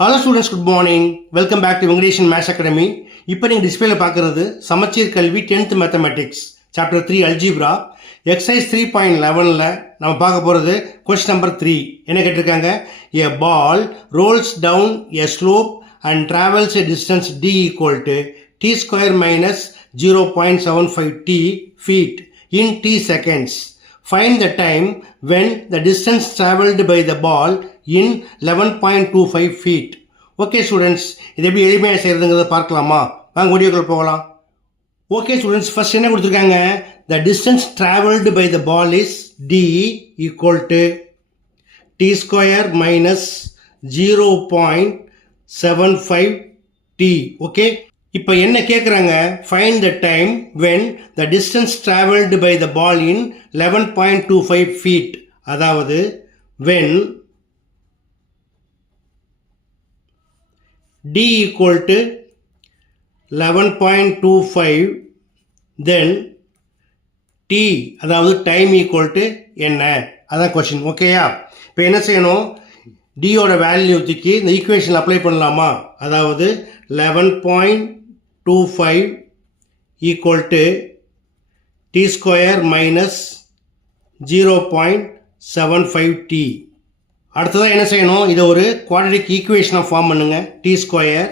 Hello students, good morning. Welcome back to Venkatesan maths academy. இப்போ நீங்கள் டிஸ்பிளேல பார்க்குறது Samacheer Kalvi 10th mathematics chapter 3 algebra exercise 3.11ல் நம்ம பார்க்க போகிறது கொஸ்டின் நம்பர் 3. என்ன கேட்டிருக்காங்க? A ball rolls down a slope and travels a distance d equal to t square minus 0.75 t feet in t seconds. Find the time when the distance traveled by the ball in 11.25 feet. Okay students, இது எப்படி எளிமையாக செய்கிறதுங்கிறத பார்க்கலாமா? வாங்க வீடியோக்குள்ள போகலாம். Okay students, first என்ன கொடுத்துருக்காங்க? The distance traveled by the ball is d equal to t square minus 0.75 t. ஓகே, இப்போ என்ன கேட்குறாங்க? Find the time when the distance travelled by the ball in 11.25 feet. அதாவது when d equal to 11.25 then t, அதாவது time equal to என்ன? அதான் question. ஓகேயா? இப்போ என்ன செய்யணும்? டியோட வேல்யூ தூக்கி இந்த ஈக்குவேஷன் அப்ளை பண்ணலாமா? அதாவது 11.25 equal to T square minus 0.75 T. அடுத்ததாக என்ன செய்யணும்? இதை ஒரு குவாட்ரடிக் ஈக்குவேஷனாக ஃபார்ம் பண்ணுங்க. டி ஸ்கொயர்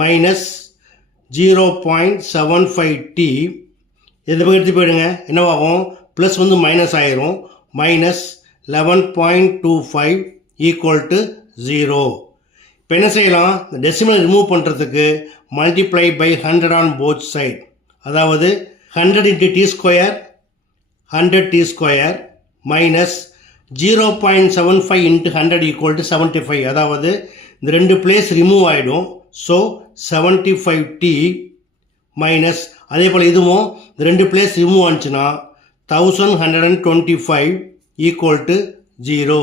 மைனஸ் 0.75 டி இந்த பக்கம் எடுத்து போயிடுங்க. என்னவாகும்? ப்ளஸ் வந்து மைனஸ் ஆயிரும். Minus 11.25 equal to 0. இப்போ என்ன செய்யலாம்? இந்த டெசிமல் ரிமூவ் பண்ணுறதுக்கு multiply by 100 on both side. அதாவது 100 into T square 100 T square minus 0.75 into 100 equal to 75. அதாவது இந்த ரெண்டு பிளேஸ் ரிமூவ் ஆகிடும். ஸோ 75 டி மைனஸ் அதே போல் இதுவும் இந்த ரெண்டு பிளேஸ் ரிமூவ் ஆனிச்சுன்னா 1125 ஈக்குவல் டு 0.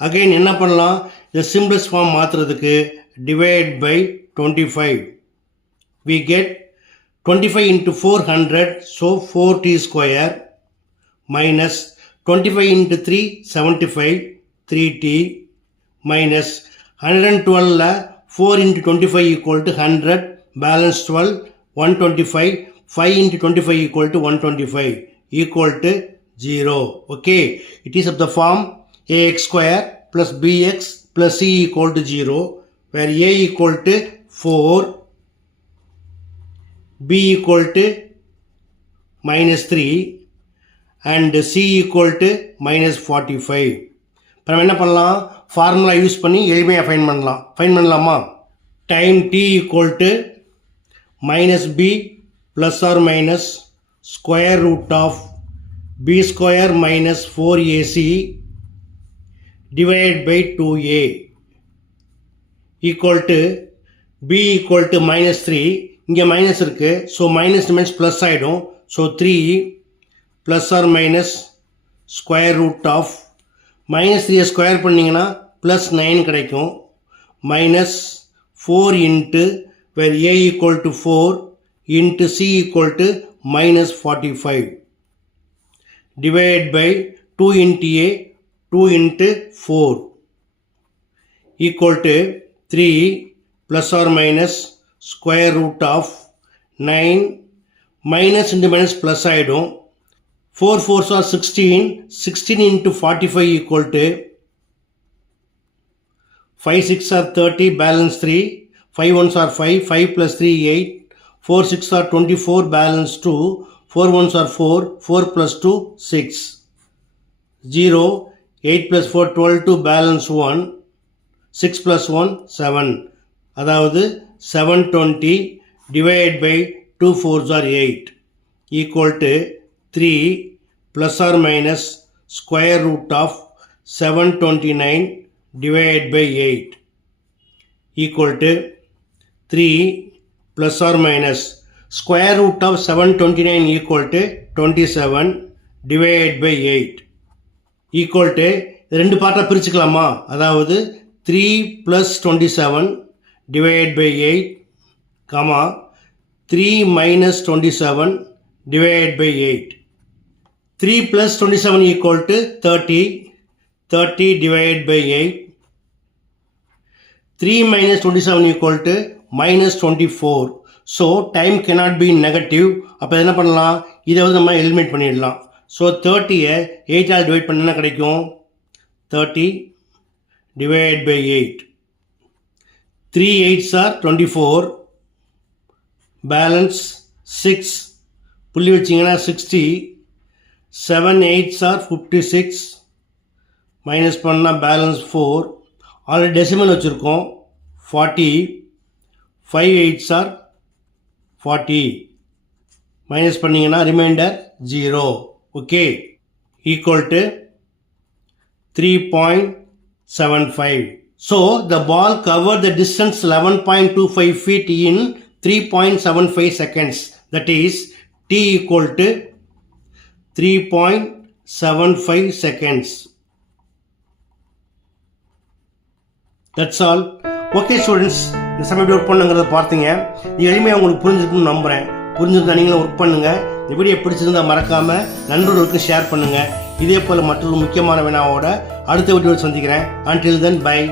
அகைன் என்ன பண்ணலாம்? இந்த சிம்பிளஸ் ஃபார்ம் மாற்றுறதுக்கு divide by 25. we get 25 into 400, so 4t square minus 25 into 3 75 3t minus 112 4 into 25 equal to 100 balance 12 125 5 into 25 equal to 125 equal to 0. Okay, it is of the form ax square plus bx plus c equal to 0, where a equal to 4, b equal to minus 3 and c equal to minus 45. இப்போ நம்ம என்ன பண்ணலாம்? Formula use பண்ணி எளிமையாக fine பண்ணலாமா? Time t equal to minus b plus or minus square root of b square minus 4ac divided by 2a equal to b equal to minus 3. இங்கே minus இருக்கு, so minus means plus ஆகிடும். So 3 plus or minus square root of minus 3 square பண்ணிங்கன்னா plus 9 கிடைக்கும். Minus 4 into where a equal to 4 into c equal to minus 45 divided by 2 into a 2 into 4 equal to 3 plus or minus square root of 9 minus into minus plus ஆயிடும். 4 4s are 16 into 45 equal to 5 6 are 30 balance 3 5 1s are 5 5 plus 3 8 4 6 are 24 balance 2 4 1s are 4 4 plus 2 6 0 8 plus 4 12 2 balance 1 6 plus 1 7. அதாவது 720 divided by 2 4s are 8 equal to 3 plus or minus square root of 729 divided by 8 equal to 3 plus or minus square root of 729 equal to 27 divided by 8 equal to ரெண்டு பார்ட்டாக பிரிச்சுக்கலாமா? அதாவது 3 plus 27 divided by 8 comma 3 minus 27 divided by 8. 3 plus 27 equal to 30 divided by 8 3 minus 27 equal to minus 24. So time cannot be negative. அப்போ என்ன பண்ணலாம், இதை வந்து நம்ம eliminate பண்ணிடலாம். ஸோ 30-ஐ 8ஆல் டிவைட் பண்ண என்ன கிடைக்கும், 30 divided by 8. 3 8s are 24, balance 6, புள்ளி வச்சிங்கன்னா 60, 7 8s are 56, மைனஸ் பண்ணால் பேலன்ஸ் 4, ஆல்ரெடி டெசிமல் வச்சுருக்கோம் 40, 5 8s are 40, மைனஸ் பண்ணிங்கன்னா remainder 0. Okay, equal to 3.75. So the ball covered the distance 11.25 feet in 3.75 seconds. That is t equal to 3.75 seconds. That's all. Okay students, இந்த சமயம் எப்படி ஒர்க் பண்ணுங்கிறத பார்த்தீங்க. இது எளிமையாக உங்களுக்கு புரிஞ்சிருக்குன்னு நம்புகிறேன். புரிஞ்சிருந்தா நீங்களும் ஒர்க் பண்ணுங்கள். இந்த வீடியோ பிடிச்சிருந்தா மறக்காமல் நண்பர்களுக்கு ஷேர் பண்ணுங்கள். இதே போல் மற்றொரு முக்கியமான வினாவோட அடுத்த வீடியோவில் சந்திக்கிறேன். Until then, bye.